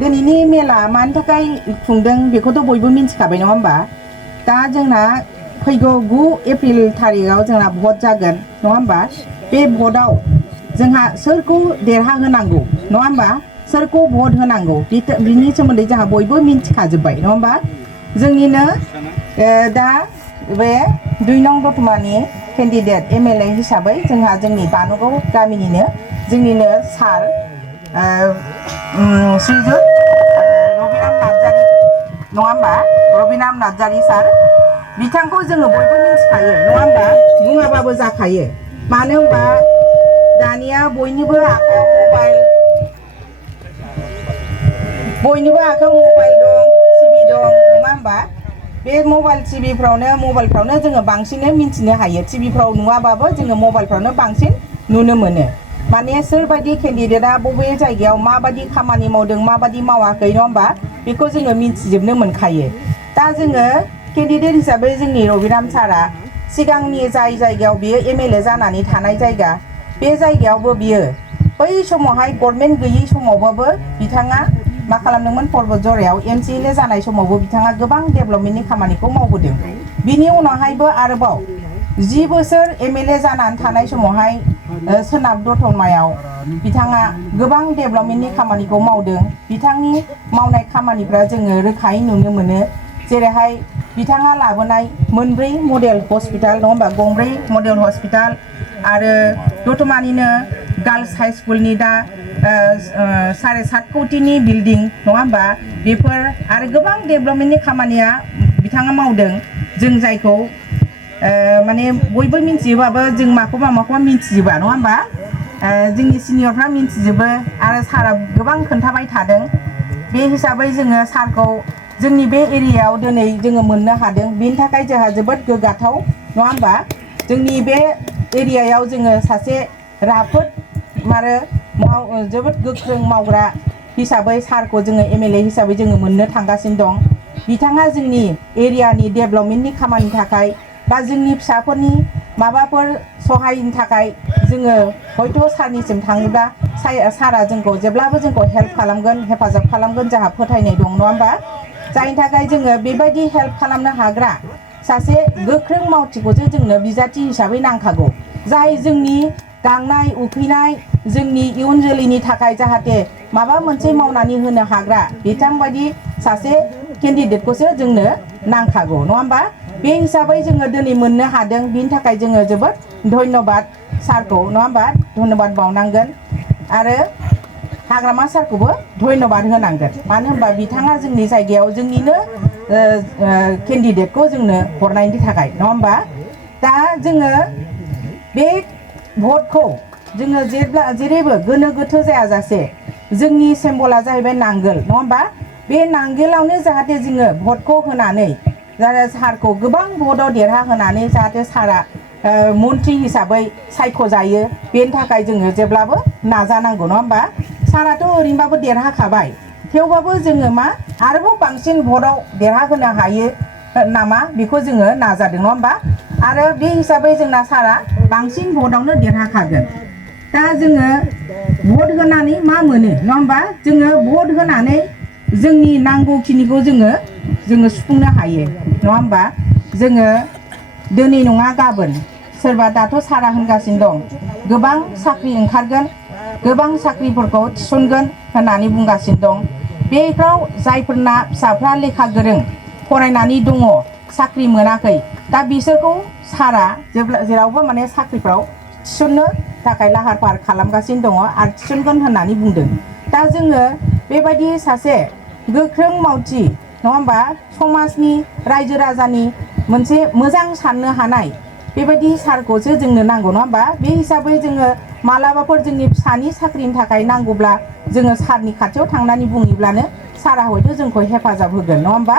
दिनैनि मेला मानि थाखाय खुंदों बेखौथ' बयबो मिन्थिखाबाय नङा होमबा दा जोंना फैगौ 9 एप्रिल थारिखआव जोंना भट जागोन नङा होमबा बे भटआव जोंहा सोरखौ देरहाहोनांगौ नङा होमबा सोरखौ भट होनांगौ बिनि सोमोन्दै जोंहा बयबो मिन्थिखाजोब्बाय नङा होमबा जोंनिनो दा बे 2 नं दतमानि केन्डिडेट एमएलए हिसाबै जोंहा जोंनि बानुगाव गामिनिनो जोंनिनो सार श्रीजुत रबिराम नार्जारी नङा होमबा रबिराम नार्जारी सार बिथांखौ जोङो बयबो मिन्थिखायो नङा होमबा बुङाबाबो जाखायो मानो होमबा दानिया बयनिबो आखायाव मबाइल दं टिभि दं नङा होमबा बे मबाइल मबाइलफ्रावनो जोङो बांसिनै मिन्थिनो हायो टिभिफ्राव नुवाबाबो जोङो मबाइलफ्रावनो बांसिन नुनो मोनो माने सोरबायदि केन्डिडेटआ बबे जायगायाव माबायदि खामानि मावदों माबायदि मावाखै नङा होमबा बेखौ जोङो मिन्थिजोबनो मोनखायो दा जोङो केन्डिडेट हिसाबै जोंनि रबिराम सारा सिगांनि जाय जायगायाव बियो एमएलए जानानै थानाय जायगा बे जायगायावबो बियो बै समावहाय गभर्नमेन्ट गैयै समावबाबो बिथाङा मा खालामदोंमोन पर्बतझरायाव एमसिएलए जानाय समावबो बिथाङा गोबां डेभेलपमेन्टनि खामानिखौ मावबोदों बिनि उनावहायबो आरोबाव 10 बोसोर एमएलए जानानै थानाय समावहाय सोनाब दतमायाव बिथाङा गोबां डेभेलपमेन्टनि खामानिखौ मावदों बिथांनि मावनाय खामानिफ्रा जोङो रोखायै नुनो मोनो जेरैहाय बिथाङा लाबोनाय मोनब्रै मडेल हस्पिटाल नङा होमबा गंब्रै मडेल हस्पिटाल आरो दतमानिनो गार्लस हाई स्कुलनि दा 7.5 कोटिनि बिल्डिं नङा होमबा बेफोर आरो गोबां डेभेलपमेन्टनि खामानिया बिथाङा मावदों जों जायखौ माने बयबो मिन्थियोबाबो जों माखौबा मिन्थिजोबा नङा होमबा जोंनि सिनियरफ्रा मिन्थिजोबो आरो सारा गोबां खोन्थाबाय थादों बे हिसाबै जोङो सारखौ जोंनि बे एरियायाव दिनै जोङो मोननो हादों बेनि थाखाय जोंहा जोबोद गोग्गाथाव नङा होमबा जोंनि बे एरियायाव जोङो सासे राफोद आरो जोबोद गोख्रों मावग्रा हिसाबै सारखौ जोङो एमएलए हिसाबै जोङो मोननो थांगासिनो दं बिथाङा जोंनि एरियानि डेभेलपमेन्टनि खामानिनि थाखाय बा जोंनि फिसाफोरनि माबाफोर सहायनि थाखाय जोङो हयथ' सारनिसिम थाङोब्ला सारा जोंखौ जेब्लाबो जोंखौ हेल्प खालामगोन हेफाजाब खालामगोन जोंहा फोथायनाय दं नङा होमबा जायनि थाखाय जोङो बेबायदि हेल्प खालामनो हाग्रा सासे गोख्रों मावथिखौसो जोंनो बिजाथि हिसाबै नांखागौ जाय जोंनि गांनाय उखैनाय जोंनि इयुन जोलैनि थाखाय जाहाथे माबा मोनसे मावनानै होनो हाग्रा बिथांबायदि सासे केन्डिडेटखौसो जोंनो नांखागौ नङा होमबा बे हिसाबै जोङो दिनै मोननो हादों बिनि थाखाय जोङो जोबोद धन्यबाद सारखौ नङा होमबा धन्यबाद बावनांगोन आरो हाग्रामा सारखौबो धन्यबाद होनांगोन मानो होनबा बिथाङा जोंनि जायगायाव जोंनिनो केन्डिडेटखौ जोंनो हरनायनि थाखाय नङा होमबा दा जोङो बे भटखौ जोङो जेरैबो गोनो गोथो जायाजासे जोंनि सिम्बला जाहैबाय नांगोल नङा होमबा बे नांगोलावनो जाहाथे जोङो भटखौ होनानै सारखौ गोबां भटआव देरहाहोनानै जाहाथे सारा मन्त्रि हिसाबै सायख'जायो बेनि थाखाय जोङो जेब्लाबो नाजानांगौ नङा होमबा साराथ' ओरैनोबाबो देरहाखाबाय थेवबाबो जोङो मा आरोबाव बांसिन भटआव देरहाहोनो हायो नामा बेखौ जोङो नाजादों नङा होमबा आरो बे हिसाबै जोंना सारा बांसिन भटआवनो देरहाखागोन दा जोङो भट होनानै मा मोनो नङा होमबा जोङो भट होनानै जोंनि नांगौखिनिखौ जोङो सुफुंनो हायो नङा होमबा जोङो दिनै नङा गाबोन सोरबा दाथ' सारा होनगासिनो दं गोबां साख्रि ओंखारगोन गोबां साख्रिफोरखौ थिसनगोन होननानै बुंगासिनो दं बेफ्राव जायफोरना फिसाफ्रा लेखा गोरों फरायनानै दङ साख्रि मोनाखै दा बिसोरखौ सारा जेरावबो माने साख्रिफ्राव थिसननो थाखाय लाहार फाहार खालामगासिनो दङ आरो थिसनगोन होननानै बुंदों दा जोङो बेबायदि सासे गोख्रों मावथि नङा होमबा समाजनि रायजो राजानि मोनसे मोजां साननो हानाय बेबायदि सारखौसो जोंनो नांगौ नङा होमबा बे हिसाबै जोङो मालाबाफोर जोंनि फिसानि साख्रिनि थाखाय नांगौब्ला जोङो सारनि खाथियाव थांनानै बुङोब्लानो सारा हयथ' जोंखौ हेफाजाब होगोन नङा होमबा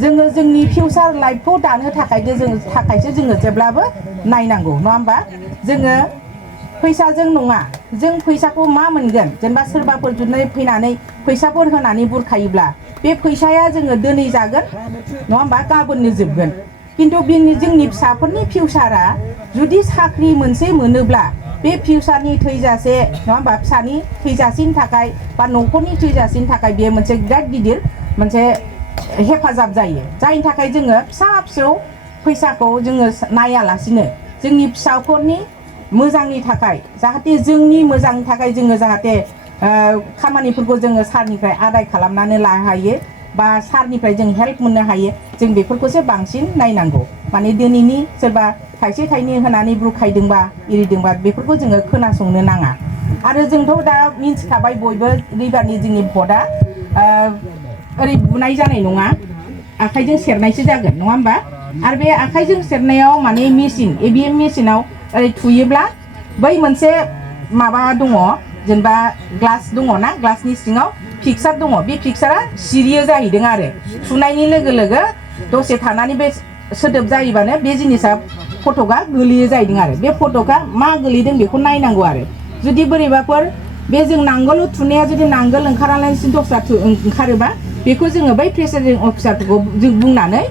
जोङो जोंनि फिउचार लाइफखौ दानो थाखायसो जोङो जेब्लाबो नायनांगौ नङा होमबा जोङो फैसाजों नङा जों फैसाखौ मा मोनगोन जेनेबा सोरबाफोर जुदि फैनानै फैसाफोर होनानै बुरखायोब्ला बे फैसाया जोङो दिनै जागोन नङा होमबा गाबोननो जोबगोन खिन्थु जोंनि फिसाफोरनि फिउचारा जुदि साख्रि मोनसे मोनोब्ला बे फिउचारनि थैजासे नङा होमबा फिसानि थैजासेनि थाखाय बा न'खरनि थैजासेनि थाखाय बेयो मोनसे बिराद गिदिर मोनसे हेफाजाब जायो जायनि थाखाय जोङो फिसा फिसौ फैसाखौ जोङो नायालासिनो जोंनि फिसाफोरनि मोजांनि थाखाय जाहाथे जोंनि मोजांनि थाखाय जोङो जाहाथे खामानिफोरखौ जोङो सारनिफ्राय आदाय खालामनानै लानो हायो बा सारनिफ्राय जों हेल्प मोननो हायो जों बेफोरखौसो बांसिन नायनांगौ माने दिनैनि सोरबा थाइसे थाइनै होनानै बुरखायदोंबा इरिदोंबा बेफोरखौ जोङो खोनासंनो नाङा आरो जोंथ' दा मिन्थिखाबाय बयबो रैबारनि जोंनि भटआ ओरै बुनाय जानाय नङा आखाइजों सेरनायसो जागोन नङा होमबा आरो बे आखाइजों सेरनायाव माने मेसिन EVM मेसिनाव ओरै थुयोब्ला बै मोनसे माबा दङ जेनेबा ग्लास दङ ना ग्लासनि सिङाव फिक्सार दङ बे फिक्सारा सिरियो जाहैदों आरो थुनायनि लोगो लोगो दसे थानानै बे सोदोब जायोबानो बे जिनिसा फटका गोलैयो जाहैदों आरो बे फटका मा गोलैदों बेखौ नायनांगौ आरो जुदि बोरैबाफोर बे जों नांगोल थुनाया जुदि नांगोल ओंखारालासिनो दस्रा ओंखारोबा बेखौ जोङो बै प्रेसिडेन्ट अफिसारफोरखौ जों बुंनानै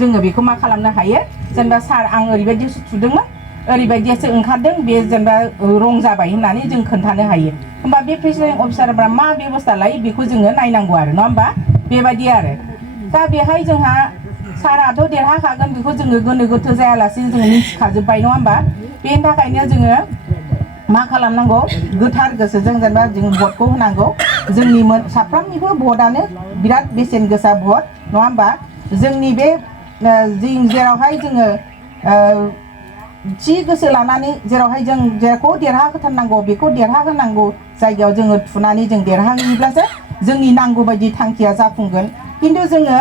जोङो बेखौ मा खालामनो हायो जेनेबा सार आं ओरैबायदिसो थुदोंमोन ओरैबायदियासो ओंखारदों बे जेनेबा रं जाबाय होननानै जों खोन्थानो हायो होमबा बे प्रेसिडेन्ट अफिसारफ्रा मा बेबस्था लायो बेखौ जोङो नायनांगौ आरो नङा होमबा बेबायदि आरो दा बेहाय जोंहा साराथ' देरहाखागोन बेखौ जोङो गोनो गोथो जायालासिनो जोङो मिथिखाजोब्बाय नङा होमबा बेनि थाखायनो जोङो मा खालामनांगौ गोथार गोसोजों जेनेबा जों भटखौ होनांगौ जोंनि साफ्रोमनिबो भटआनो बिराद बेसेन गोसा भट नङा होमबा जोंनि बे जेरावहाय जोङो थि गोसो लानानै जेरावहाय जों जेखौ देरहाहोथारनांगौ बेखौ देरहाहोनांगौ जायगायाव जोङो थुनानै जों देरहाहैयोब्लासो जोंनि नांगौ बायदि थांखिया जाफुंगोन खिन्थु जोङो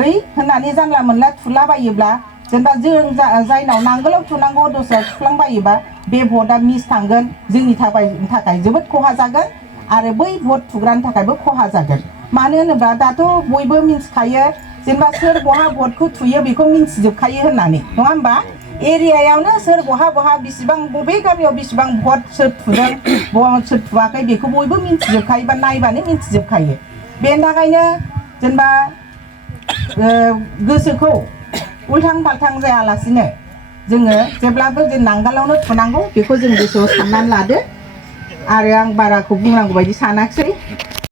ओइ होननानै जानला मोनला थुलाबायोब्ला जेनेबा जों जायनाव नांगोलाव थुनांगौ दस्रा थुफ्लांबायोबा बे भटआ मिस थांगोन जोंनि थाखाय जोबोद खहा जागोन आरो बै भट थुग्रानि थाखायबो खहा जागोन मानो होनोब्ला दाथ' बयबो मिन्थिखायो जेनेबा सोर बहा भटखौ थुयो बेखौ मिन्थिजोबखायो होननानै नङा होमबा एरियायावनो सोर बहा बेसेबां बबे गामियाव बेसेबां भट सोर थुदों सोर थुवाखै बेखौ बयबो मिन्थिजोबखायो बा नायबानो मिन्थिजोबखायो बेनि थाखायनो जेनेबा गोसोखौ उल्थां फाल्थां जायालासिनो जोङो जेब्लाबो जों नांगालावनो थुनांगौ बेखौ जों गोसोआव साननानै लादो आरो आं बाराखौ बुंनांगौ बायदि सानाखिसै